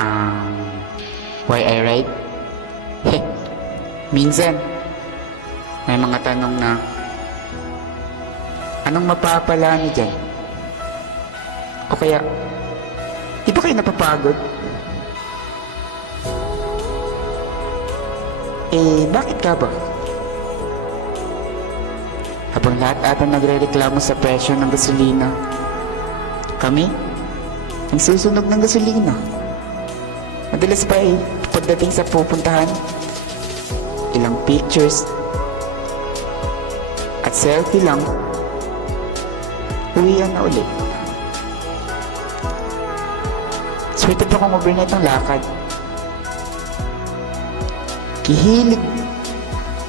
Um, why I write? Heh, minsan, may mga tanong na, anong mapapala niyo dyan? O kaya, di ba kayo napapagod? Bakit ka ba? Habang lahat ata nagre-reklamo sa presyo ng gasolina, kami, nagsusunog ng gasolina. Madalas pa pagdating sa pupuntahan, ilang pictures at selfie lang, uwian na ulit. Swerte pa kung overnight ang lakad. Kihilig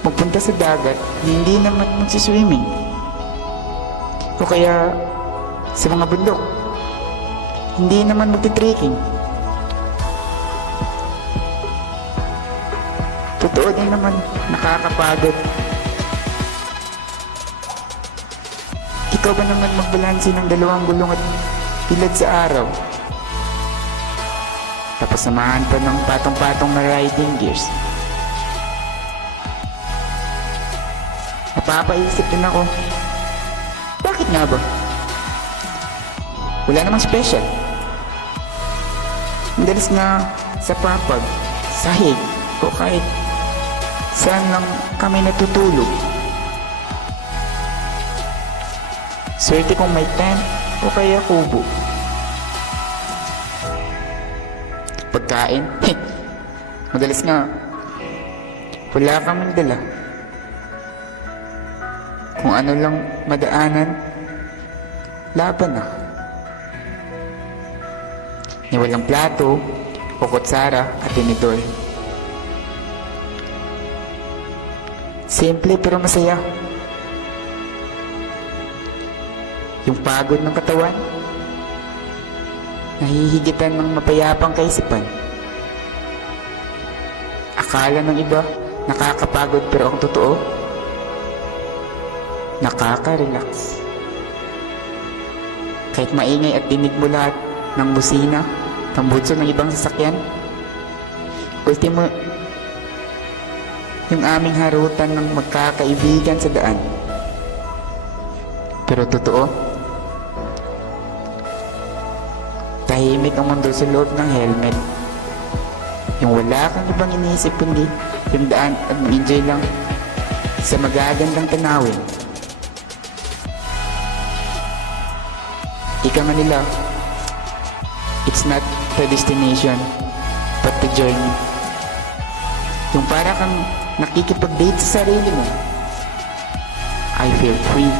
magpunta sa dagat, hindi naman magsiswimming. O kaya sa mga bundok, hindi naman magti-trekking. Totoo din naman, nakakapagod. Ikaw ba naman magbalanse ng dalawang gulong at pilad sa araw? Tapos samahan pa ng patong-patong na riding gears. Napapaisip din ako, bakit nga ba? Wala namang special. Madalas nga sa papag, sahig, o kahit saan lang kami natutulog. Swerte kung may tent o kaya kubo. Pagkain, madalas nga wala kaming dala. Kung ano lang madaanan, laban na. Ni walang plato, o kutsara at tinidor. Simple pero masaya. Yung pagod ng katawan, nahihigitan ng mapayapang kaisipan. Akala ng iba, nakakapagod pero ang totoo, nakaka-relax. Kahit maingay at dinig mo lahat ng busina, tambutso ng ibang sasakyan, ultimo, yung aming harutan ng magkakaibigan sa daan. Pero totoo, tahimik ang mundo sa loob ng helmet. Yung wala kang ibang iniisip kundi yung daan at enjoy lang sa magagandang tanawin. Ika nga nila, it's not the destination, but the journey. Yung para kang nakikipag-date sa sarili mo. I feel free.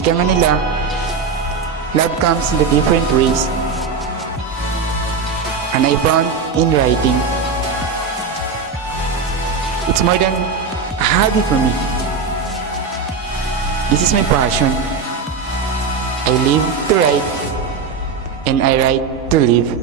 Ika nga nila, love comes in the different ways. And I found in writing, it's more than a hobby for me. This is my passion. I live to write, and I write to live.